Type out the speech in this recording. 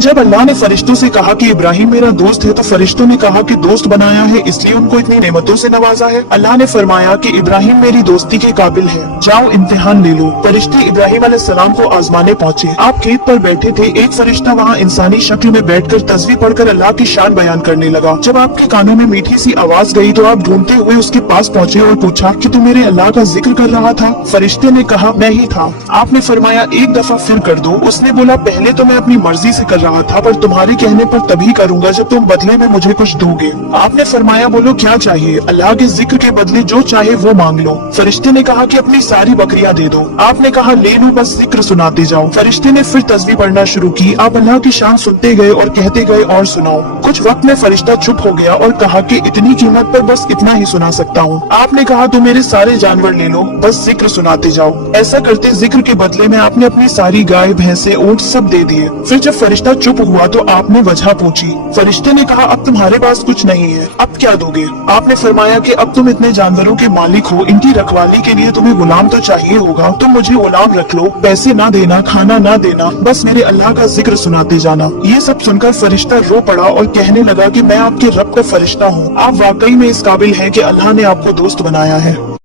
जब अल्लाह ने फरिश्तों से कहा कि इब्राहिम मेरा दोस्त है, तो फरिश्तों ने कहा कि दोस्त बनाया है इसलिए उनको इतनी नेमतों से नवाजा है। अल्लाह ने फरमाया कि इब्राहिम मेरी दोस्ती के काबिल है, जाओ इम्तिहान ले लो। फरिश्ते इब्राहिम अलैहिस्सलाम को आजमाने पहुंचे। आप खेत पर बैठे थे, एक फरिश्ता वहाँ इंसानी शक्ल में बैठकर तस्वीर पढ़कर अल्लाह की शान बयान करने लगा। जब आपके कानों में मीठी सी आवाज गई तो आप ढूंढते हुए उसके पास पहुंचे और पूछा कि तू मेरे अल्लाह का जिक्र कर रहा था? फरिश्ते ने कहा मैं ही था। आपने फरमाया एक दफा फिर कर दो। उसने बोला पहले तो मैं अपनी मर्जी से कर रहा था, पर तुम्हारे कहने पर तभी करूंगा जब तुम बदले में मुझे कुछ दोगे। आपने फरमाया बोलो क्या चाहिए? अल्लाह के जिक्र के बदले जो चाहे वो मांग लो। फरिश्ते ने कहा कि अपनी सारी बकरियां दे दो। आपने कहा ले लो, बस जिक्र सुनाते जाओ। फरिश्ते ने फिर तस्बीह पढ़ना शुरू की। आप अल्लाह की शान सुनते गए और कहते गए और सुनाओ। कुछ वक्त में फरिश्ता चुप हो गया और कहा कि इतनी कीमत पर बस इतना ही सुना सकता हूँ। आपने कहा तो मेरे सारे जानवर ले लो, बस जिक्र सुनाते जाओ। ऐसा करते जिक्र के बदले में आपने अपनी सारी गाय भैंसे ऊंट सब दे दिए। फिर जब फरिश्ता चुप हुआ तो आपने वजह पूछी। फरिश्ते ने कहा अब तुम्हारे पास कुछ नहीं है, अब क्या दोगे? आपने फरमाया कि अब तुम इतने जानवरों के मालिक हो, इनकी रखवाली के लिए तुम्हें गुलाम तो चाहिए होगा, तुम मुझे गुलाम रख लो, पैसे ना देना, खाना ना देना, बस मेरे अल्लाह का जिक्र सुनाते जाना। ये सब सुनकर फरिश्ता रो पड़ा और कहने लगा कि मैं आपके रब का फरिश्ता हूँ, आप वाकई में इस काबिल हैं कि अल्लाह ने आपको दोस्त बनाया है।